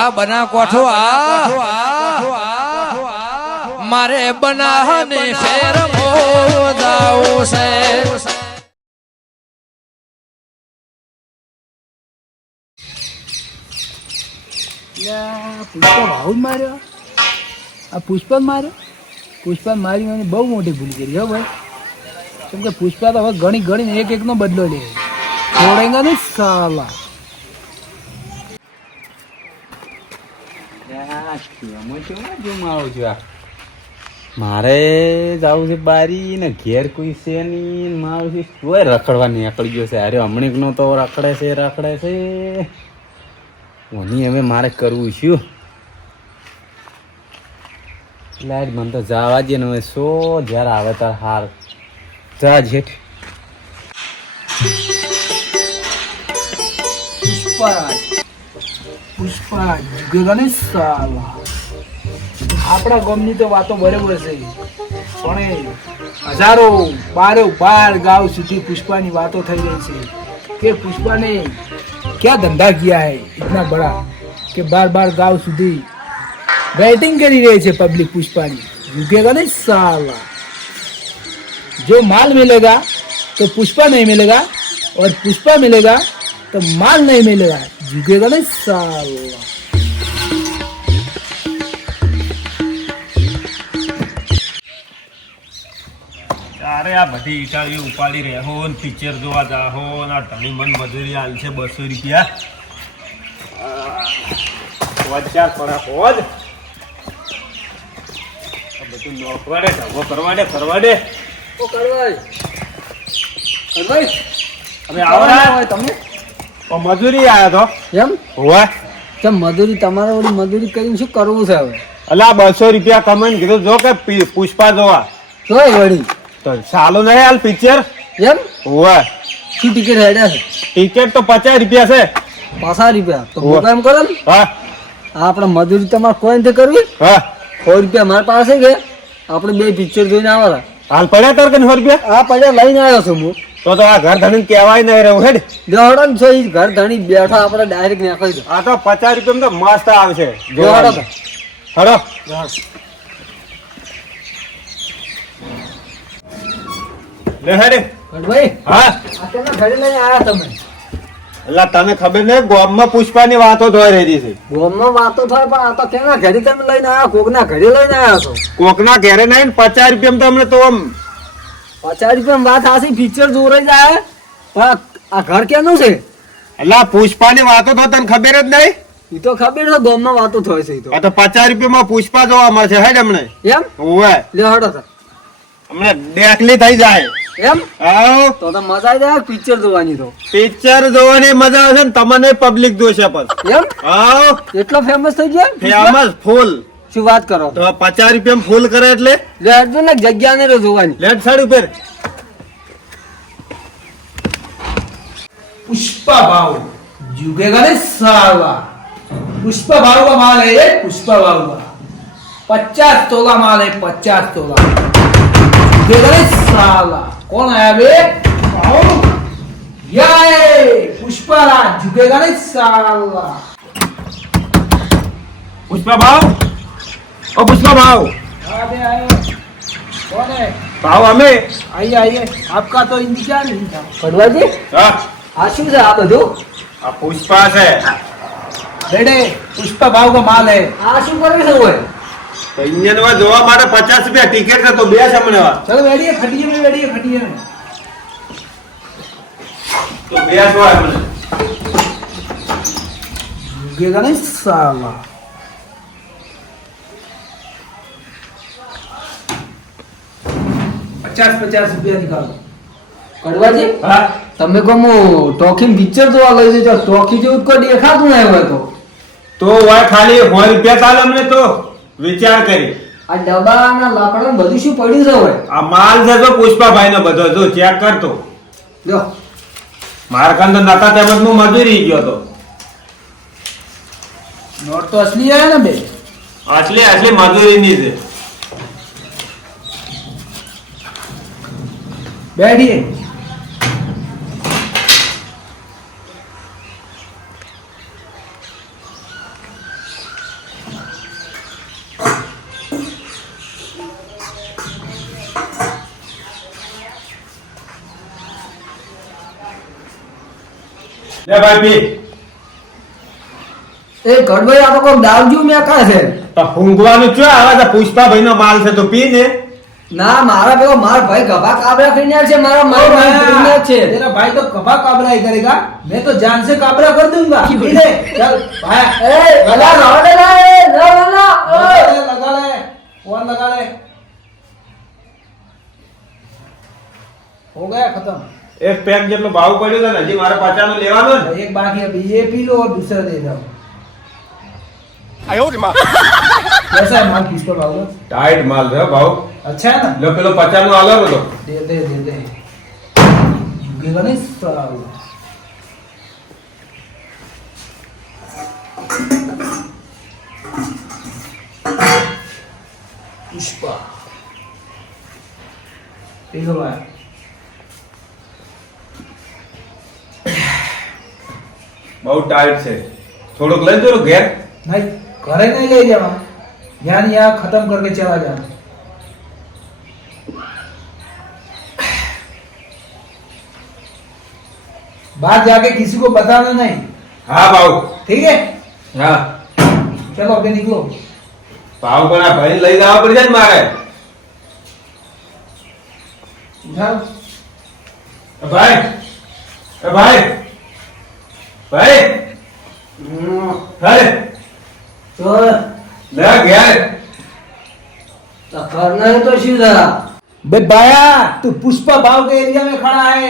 આ બના કોઠો આ. મારે બનાહને શેર મોદાવું છે. પુષ્પા માર્યો. આ પુષ્પા માર્યો. પુષ્પા મારી મને બહુ મોટી ભૂલ કરી હો ભાઈ. કેમ કે પુષ્પા તો હવે ઘણી ઘણી એક એકનો બદલો લે. છોડેગા નહીં સાલા મારે જવું છે બારી ને ઘેર કોઈ છે નહીં મારું છે કોઈ રખડવા નીકળી ગયો છે. અરે હમણાં નો તો રખડે છે રખડે છે. ઓની હવે મારે કરવું શું લાઈટ મને તો જવા દે ને હવે સો જ્યારે આવે તાર હાર. જા જેઠ. પુષ્પા પુષ્પા જુગેગા નહીં સાલા આપણા ગામની તો વાતો બરાબર છે પણ એ હજારો બારો બાર ગાંવ સુધી પુષ્પાની વાતો થઈ રહી છે કે પુષ્પાને ક્યાં ધંધા કિયા है इतना बड़ा કે બાર બાર ગાંવ સુધી વેટિંગ કરી રહી છે પબ્લિક પુષ્પાની झुकेगा नहीं साला जो माल मिलेगा तो पुष्पा नहीं मिलेगा और पुष्पा मिलेगा तो माल नहीं मिलेगा झुकेगा नहीं साला અરે આ બધી ઇટાળીઓ ઉપાડી રહ્યો ને પિક્ચર જોવા જાહો ને આ ધણી મન મજૂરી આલ છે બસો રૂપિયા વચાર પડે હોજ આ બધું નોકવા દે ઢગો કરવા દે કરવા દે ઓ કરવાય કરવાય હવે આવરા તમે તો મજૂરી આવ્યો એમ? તો હોવે. ચમ મજૂરી? તમારે ઓલી મજૂરી કરીને શું કરવું છે હવે? અલા બસો રૂપિયા કમાઈને કીધું જો કે પુષ્પા જોવા. જોઈ વળી. તો ચાલુ નહીં હાલ પિક્ચર? એમ? હોવે. શું ટિકિટ હેડ્યા છે? ટિકિટ તો પચાસ રૂપિયા છે. પાસા રૂપિયા? તો હું એમ કરો? ને હા આપણે મજૂરી તમારે કોઈ નથી કરવી? હા. સો રૂપિયા મારા પાસે કે આપણે બે પિક્ચર જોઈને આવવાના હાલ પડ્યા તાર કે સો રૂપિયા? હા પડ્યા લઈને આવ્યો છું હું. તો તો આ ઘર ધણી કહેવાય નહીં રહ્યું હેડ. દેવાડો ને છો ઈ ઘર ધણી બેઠા આપણે ડાયરેક્ટ નાખી આ તો પચાસ રૂપિયા તો મસ્ત આવશે. દેવાડો હડો લે હેડ. ભાઈ હા. આ ઘરે લઈને આવ્યા તમે? એટલે તને ખબર નહીં ગોમમાં પુષ્પાની વાતો ધોઈ રહી છે. ગોમમાં વાતો થાય પણ આ તો કેના ઘરે તમે લઈને આવ્યા કોકના ઘરે લઈને આવ્યા છો? કોકના ઘેરે નહીં ને પચાસ રૂપિયા તમને તો પચાસ રૂપિયા વાત હાસી પિક્ચર જોરાઈ જાય. પણ આ ઘર કેનું છે? એટલે આ પુષ્પાની વાતો તો તને ખબર જ નહીં? એ તો ખબર છે ગોમમાં વાતો થાય છે તો. આ તો પચાસ રૂપિયામાં પુષ્પા જોવા મળશે હેડ હમણે એમ? ઓવે. લે હડો સર હમણે ડેકલી થઈ જાય. એમ? આવ. તો તો મજા આવી જાય પિક્ચર જોવાની તો. પિક્ચર જોવાની મજા આવશે ને તમને પબ્લિક જોશે પણ. એમ? આવ. એટલો ફેમસ થઈ ગયો ફેમસ ફૂલ શું વાત કરો? તો પચાસ રૂપિયા ફૂલ કરે એટલે? લેડજો ને જગ્યા ને જોવાની. લેટ સાડી ઉપર પુષ્પા ભાવ જુગે ગણે સાવા પુષ્પા ભાવ માલ હે પુષ્પા ભાવ પચાસ તોલા માલ હે પચાસ તોલા. જુગે ગણે સાવા કોણ આયા બે? ભાવ યે પુષ્પારાજ જુગે ગણે સાવા પુષ્પા ભાવ ઓ પુષ્પા ભાવ अबे आए कौन है ભાવ અમે आइए आइए आपका तो इंतजार नहीं था पडवा जी હા આ શું છે આ બધું આ પુષ્પા છે રેડે પુષ્પા ભાવ કા માલ હે આ શું કરે છે ઓય તો ઇન્ડિયન માં જોવા માટે પચાસ રૂપિયા ટિકિટ છે તો બે સમણે વા ચલો બેઠીએ ખટીએ में बैठिए खटिए में તો બે જોવા મને झुकेगा नहीं साला પચાસ પચાસ રૂપિયા નીકાળો. કડવાજી? હા. તમે કહો હું ટોકી પિક્ચર જોવા ગયો છે ટોકી જેવું કોઈ દેખાતું નહીં હોય તો. તો વાય ખાલી સો રૂપિયા ચાલે અમને તો. વિચાર કરી. આ ડબ્બાના લાકડા બધું શું પડ્યું છે હોય આ માલ છે તો પુષ્પાભાઈ નો બધો. જો ચેક કરતો જો. મારા કાન તો નતા તેમજ હું મજૂરી ગયો તો. નોટ તો અસલી આવે ને બે. આટલી આટલી મજૂરીની છે. બેઠીએ. લે ભાઈ પી એ ગડબડ આ તો કોમ દાવજુ મે કા છે? તો હુંગવાનું ચો આવા પૂછતા ભાઈનો માલ છે તો પી ને. ના મારા પેલો માર ભાઈ ગભા કાબરા કરીને છે મારા માર ભાઈ કરીને છે. તેરા ભાઈ તો ગભા કાબરા હી કરેગા મે તો જાન સે કાબરા કર दूंगा લે ચલ ભાઈ. એ ગલા રોડ ના એ ના ના લગા લે ફોન લગા લે હો ગયા ખતમ. એક પેક જેટલો ભાવ પડ્યો ને હજી મારા પાછાનો લેવાનો ને. એક બાકી બીજે પી લો ઓર દૂસરા દે દો આયો રે માં. કેસા માલ કિસકો ભાવ ટાઈટ માલ છે ભાવ. अच्छा है ना લો પેલો પચાસ નો આલો બધો दे दे दे दे झुकेगा नहीं साला पुष्पा ठीक है भाई બહુ ટાઈટ છે થોડુંક લઈ દો ઘેર नहीं घरे नहीं ले जाना यहाँ यहाँ खत्म करके चला जाना बाहर जाके किसी को बताना नहीं હા ભાવ ठीक है હા चलो अभी निकलो ભાવ પણ આ ભાઈ લઈ જવા પડશે ને મારે उठाओ એ ભાઈ એ ભાઈ ભાઈ અરે તો લે ઘેર તો ઘરના તો શું થયા बे बाया तू पुष्पा भाव के एरिया में खड़ा है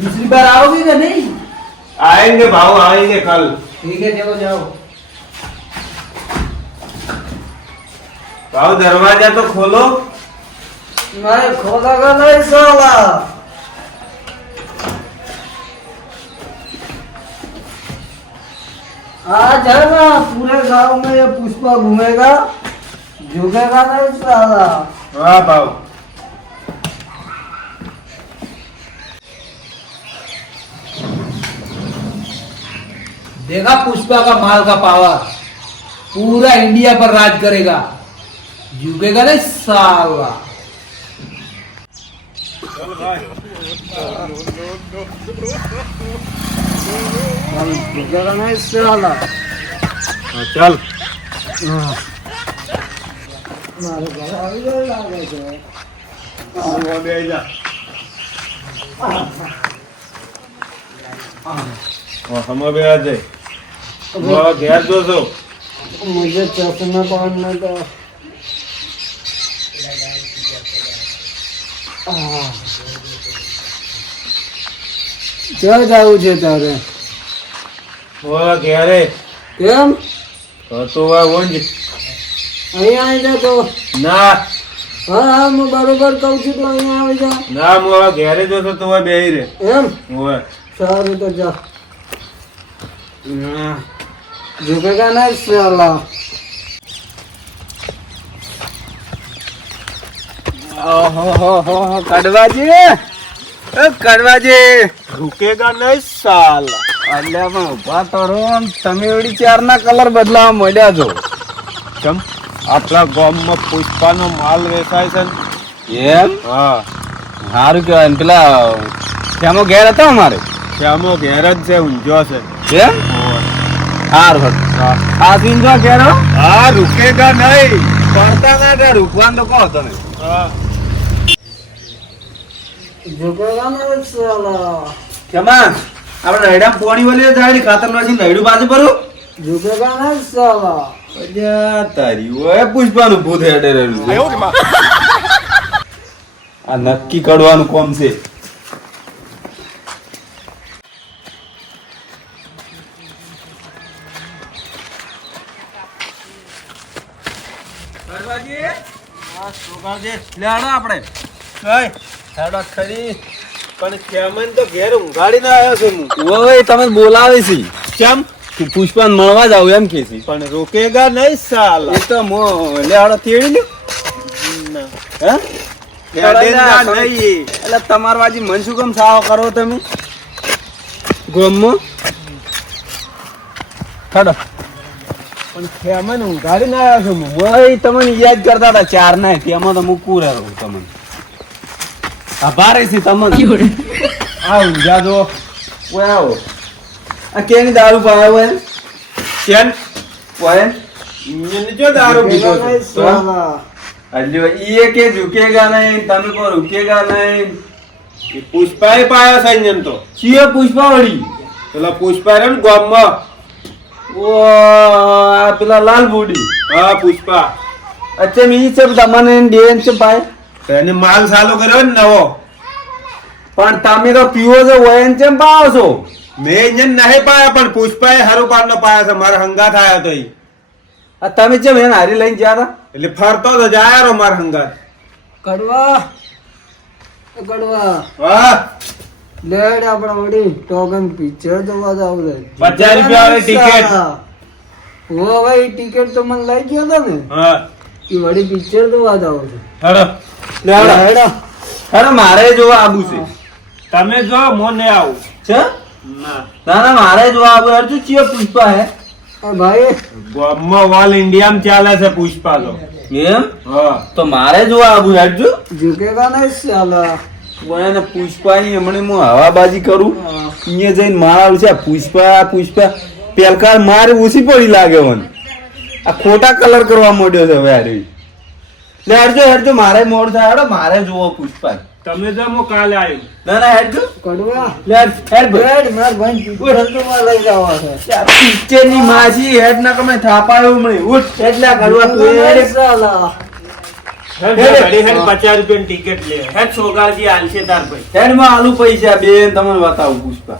दूसरी बार आओगी ना नहीं? आएँगे भाव आएँगे कल। ठीक है चलो जाओ। भाव दरवाज़ा तो खोलो। नहीं खोलेगा नहीं साला। आज है ना पूरे गाँव में ये पुष्पा घूमेगा। झुकेगा नहीं साला। हाँ भाव देखा पुष्पा का माल का पावर? पूरा इंडिया पर राज करेगा। झुकेगा नहीं साला हाँ, झुकेगा नहीं साला चल हाँ, हम भी आ जाए। મારા ઘેર જોશો મુજે ચશ્મા કોણ ન તો ક્યાં જવું છે તારે? ઓલા ઘેરે. કેમ? તો આ વંજ અહીંયા આવી જા તો. ના. હા હા હું બરોબર કહું છું તો અહીંયા આવી જા. ના હું હવે ઘેરે જો તો તું બેહી રે. એમ? હોય સારું તો જા. ના. Juga kan Allah. કડવાજી! કડવાજી! ઝુકેગા નહીં સાલ. એટલે પણ ઊભા તો રહો તમે એવડી ચારના કલર બદલાવા મળ્યા છો. કેમ? આપણા ગામમાં પુષ્પાનો માલ વેચાય છે એમ? હા. સારું કહેવાય પેલા શ્યામો ઘેર હતો અમારે? શ્યામો ઘેર જ છે ઊંઝો છે. કેમ સારું આ સિંજો ઘેર હા? રૂકેગા નહીં. પડતા ના ત્યાં રૂકવાન તો કહો તમે હા ઝુકેગા ના? સાલા કેમાં આપણે નૈડા પોણી વળી થાય ખાતર નાખી નૈડું બાજુ ભરું. ઝુકેગા ના સાલા અલ્યા તારી ઓય પુષ્પાનું ભૂત હેડે રહેલું આ નક્કી કરવાનું કોમ છે. આપણે. હેડો ખરી. પણ કેમન તો ઘેર ઊંઘાડીને આવ્યો છું હું. ઓય તમે બોલાવે છે. કેમ? તું પુષ્પાન મળવા જાવ એમ કે છે. પણ રોકેગા નહીં સાલ. એ તો મો લે હાડો તેડી લ્યો. હે? હેડેન્ડા નહીં. એટલે તમાર વાજી મન શું કેમ સાવ કરો તમે. ગોમમાં. ખાડો પણ ખેમન ના આવ્યો છું ભાઈ તમને યાદ કરતા હતા ચાર ના તેમાં તો મૂકવું રહ્યો તમને. આભાર છે તમને. આ જો ઓય આવો. આ કેની દારૂ પાયો હોય કેન? ઓય જો દારૂ પીધો અલ્યો ઈએ કે ઝુકેગા નહીં તમે કો રૂકેગા નહીં. એ પુષ્પાએ પાયો છે તો. ચીએ પુષ્પા વળી પેલા પુષ્પા રે ને ગામમાં. ઓ આ પેલા લાલ બુડી. હા પુષ્પા. અચ્છા મી છે તમને ડેન છે ભાઈ. તો એને માલ સાલો કર્યો ને નવો. પણ તમે તો પીવો છો વયન ચેમ પાવો છો? મેં જેમ નહીં પાયા પણ પુષ્પાએ હારું પાડનો પાયો છે. મારા હંગાથ આવ્યો તો ઈ. આ તમે જેમ એને હારી લઈને ગયા હતા? એટલે ફરતો તો જાય રો મારા હંગાથ કડવા. કડવા. વાહ. લેડ આપણા વડી ટોકન પિક્ચર જોવા જાવ રે. પચાસ રૂપિયા આવે ટિકિટ. ઓ ભાઈ ટિકિટ તો મને લઈ ગયો હતો ને. હા. એ વડી પિક્ચર જોવા જાવ છે હરો લેવડો. હેડો. અરે મારે જોવા આવું છે. તમે જો મોને આવું. છે? ના. ના ના મારે જોવા આવું. અર્જુ ચિયો પુષ્પા હે. ભાઈ. ગામમાં ઓલ ઇન્ડિયામાં ચાલે છે પુષ્પા તો એમ? હા. તો મારે જોવા આવું અર્જુ ઝુકેગા નહીં સાલા એને પુષ્પાની હમણે હું હવાબાજી કરું. અહીંયા જઈને મારા છે પુષ્પા પુષ્પા. પેલકાર મારે ઓછી પડી લાગે મને. આ ખોટા કલર કરવા માંડ્યો છે હવે હારી. લે હરજો હરજો મારે મોડ થાય. હડો મારે જોવો પુષ્પા. તમે જો હું કાલે આવ્યો ના ના હેડજો. કડવા. લે હેડ હેડ માર ભાઈ હરજો જોવા લઈ જવા છે. પિક્ચરની માજી હેડ ના કમે થાપાયો મને ઉઠ. એટલે કડવા તું હેડ. સાલા. પચાસ રૂપિયાની ટિકિટ લે. હેડ છોકરાજી આલશે તાર ભાઈ હેડમાં આલુ પૈસા બેન તમને બતાવું પુષ્પા.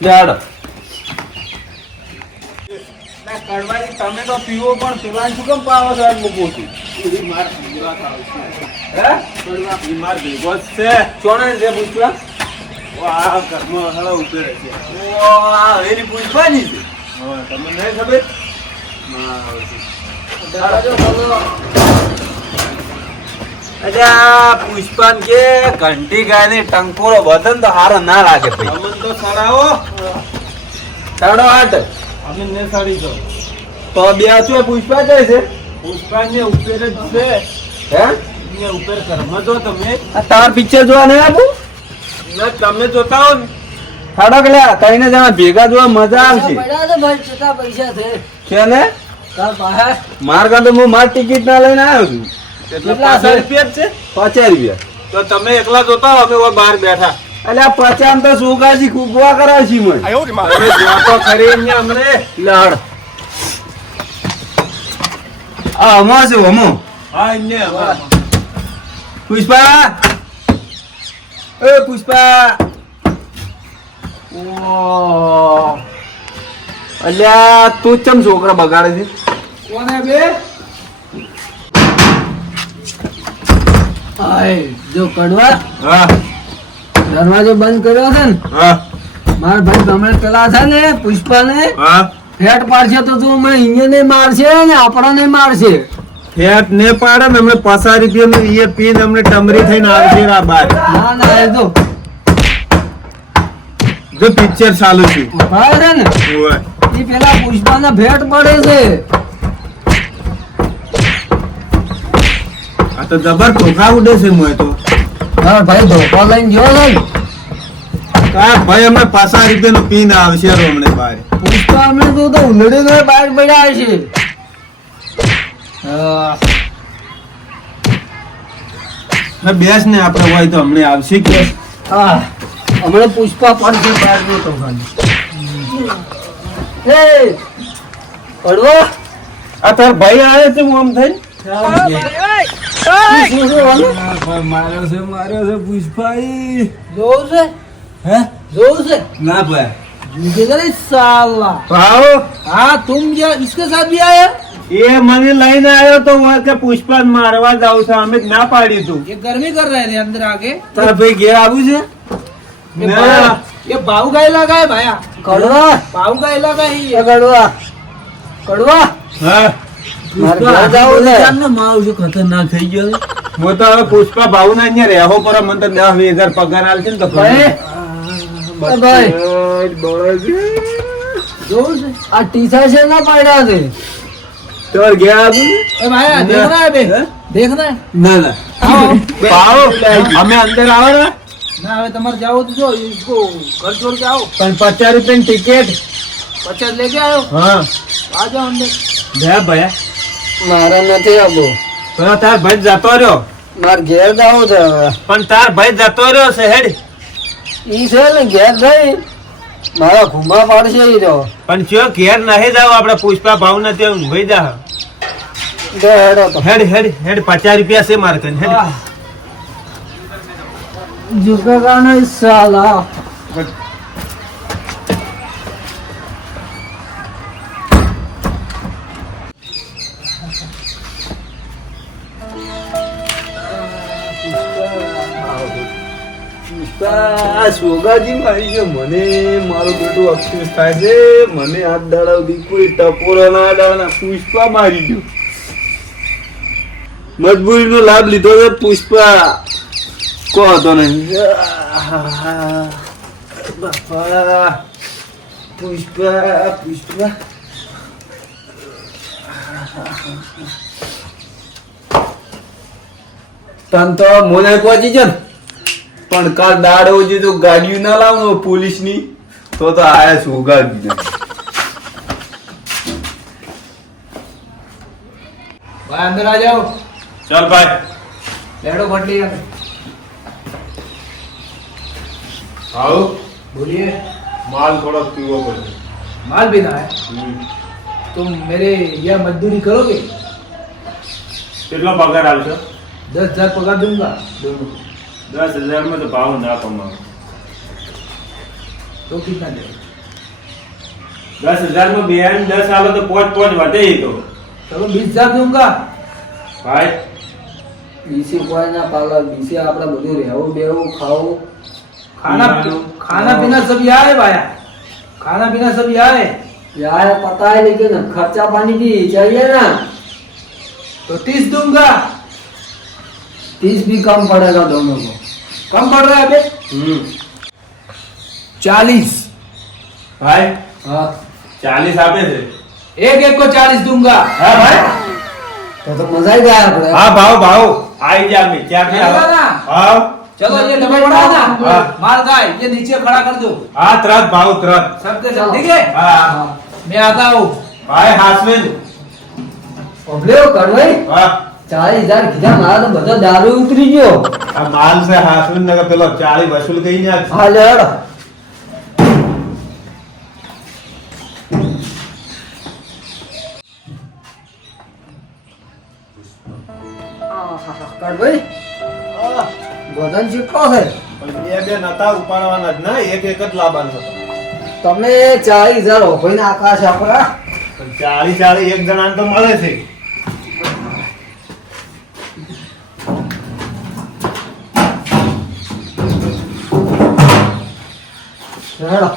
લે તમે તો પીવો પણ પેલા શું કેમ પાવો છો આજ મૂકું છું? હે? બીમાર ભેગો છે ચોણે છે પૂછવા આ ઘરમાં હળો છે. એની પુષ્પાની છે. હા તમને નહીં ખબર? અચ્છા પુષ્પાન કે ઘંટી ગાય ને ટંકોરો વધન તો હારો ના લાગે ભાઈ. અમન તો સડાવો સાડો આઠ અમે ને સડી દો તો બે છો પુષ્પા જાય છે? પુષ્પા ને ઉપર જ છે. હે? ને ઉપર ઘરમાં જો તમે. આ તાર પિક્ચર જોવા નહીં આપું? ને તમે જોતા હો ને. સાડો કે લ્યા તઈને જણા ભેગા જોવા મજા આવશે. પડ્યા ભાઈ પૈસા છે. માર કાં તો હું માર ટિકિટ ના લઈને આવ્યો છું. કેટલા કેટલા રૂપિયા છે? પચાસ રૂપિયા. તો તમે એકલા જોતા હો અમે બહાર બેઠા. એટલે પચાસ તો સુગાજી કૂકવા કરાવશી મને. તો ખરી ને અમને લાડ. આ હમો છે હમો હા ને પુષ્પા? એ પુષ્પા ઓહ. અલ્યા તું ચમ છોકરા બગાડે છે? કોને બે? આય જો કડવા હા. દરવાજો બંધ કર્યો છે ને હા. મારા ભાઈ તમે પેલા છે ને પુષ્પાને હા. ફેટ પાડશે તો તું અમે અહીંયા મારશે ને આપણને મારશે. ફેટ ને પાડે ને અમે પચાસ રૂપિયાનું એ પીને અમને ટમરી થઈને આવશે આ બાર. ના ના એ તો જો પિક્ચર ચાલુ છે. ભાઈ છે ને ઓય. એ પેલા પુષ્પાને ભેટ પડે છે. આ તો જબર ઠોકા ઉડે છે મોય તો. હા ભાઈ ધોકા લઈને ગયો છે ને. કા ભાઈ અમે પાછા રીતે નો પીન આવશે હમણે બહાર પુષ્પા અમે તો તો ઉંદડીનો બહાર પડ્યા છે હા. હા બેસ ને આપણે હોય તો હમણે આવશે કે. હા. હમણાં પુષ્પા પડશે બહાર નો તો ખાલી એ પડવો આ તાર ભાઈ આવે છે હું આમ થઈને શું છે વાલું? માર્યો છે માર્યો છે પુષ્પાઈ જોવું છે હે જોવું છે ના ભાઈ झुकेगा नहीं साला આવો हाँ तुम क्या इसके साथ भी आया એ મને લઈને આવ્યો તો હું કે પુષ્પા મારવા જાવ છે અમે જ ના પાડ્યું તું ये गर्मी कर रहे थे अंदर आके તાર ભાઈ ઘેર આવું છે ये ના. भाऊ- ये भाऊ का इलाका है भाया કડવા भाऊ का इलाका ही એ है કડવા કડવા હા મારે ઘેર જાવું છે ખતરનાક થઈ ગયો હું તો હવે પુષ્પા ભાવ ના અહીંયા રહેવો પર મને તો દસ વીસ હજાર પગાર આલશે ને તો ભાઈ એ ભાઈ जोर से આ ટીચર છે ના પાડ્યા છે તાર ઘેર આવું ए भाया देखना है बे देखना है ના ના आओ ભાવ અમે અંદર આવો ને ના હવે તમારે જાવ તો જો ઘર છોડ કે આવો. પણ પચાસ રૂપિયાની ટિકિટ? પચાસ લઈ કે આવ્યો હા. આ જાઓ અંદર. બે ભાઈ. મારા નથી આવો પણ તાર ભાઈ જતો રહ્યો. માર ઘેર જાવો છે પણ તાર ભાઈ જતો રહ્યો છે હેડ. ઈ છે ને ઘેર જઈ. મારા ઘુમા પાડશે ઈ રહ્યો પણ ચો ઘેર નહીં જાવ આપણે પુષ્પા ભાવ નથી ભઈ જા હેડ હેડ હેડ પચાસ રૂપિયા છે મારે હેડ. નહીં સોગાજી મારી છે, મને મારું બેટો અફસોસ થાય છે. મને હાથ દાડા સુધી કોઈ ટપોરો ના દાડા પુષ્પા મારી ગયો. મજબૂરીનો લાભ લીધો છે Pushpa. Corra, dona. Ah, papá. Pus pra, તો મોને પહોંચી છે પણ કાલ દાડો જે તો ગાડીઓ ના લાવવું પોલીસની તો તો આયા છું ગાડી ભાઈ અંદર આ જાઓ. ચાલ ભાઈ. લેડો ભટલી યાર આવો बोलिए માલ થોડો પીવો પડે माल पीना है तुम मेरे यह मजदूरी करोगे કેટલો પગાર આવશે दस हजार पगार दूंगा दोनों દસ હજાર માં તો ભાવ ના કમાવ तो कितना दे દસ હજાર માં બે દસ આલો તો પોચ પોચ વધે ઈ તો चलो बीस हजार दूंगा ભાઈ બીસી કોઈ ના પાલે બીસી આપણે બધું રહેવું બેવું ખાવું खाना खाना पीना सब यहाँ है भाया। खाना पीना सब यहाँ है। यार पता है लेकिन खर्चा पानी भी चाहिए ना। तो तीस दूँगा। तीस भी कम पड़ेगा दोनों को। कम पड़ रहा है अबे हम्म। चालीस। भाई हाँ। चालीस आपे थे। एक एक को चालीस दूँगा। हाँ भाई। तो, तो मज़ा ही गया हाँ भाव भाव। आई जा क्या क्या? हाँ। આવો ના. હા चलो ये डबल बड़ा ना हाँ। माल का है ये नीचे खड़ा कर दो હા ત્રત ભાવ ત્રત सबके चलो। सब ठीक है હા मैं आता हूँ ભાઈ હાસમેન ઓબલે કડવાઈ હા ચાલીસ હજાર કીધા મારા તો બધો દારૂ ઉતરી ગયો આ માલ છે હાસમેન નગર પેલો ચાળી વસૂલ કરી નાખ હા લે કડવાઈ બદન ચીકો છે. બે બે નતા ઉપાડવાના જ ના એક એક જ લાવવાનો હતો. તમે ચાલીસ હજાર ઓભાઈને આકાશ આપણા. પણ ચાલીસ ચાળી એક જણાને તો મળે છે. હેડો.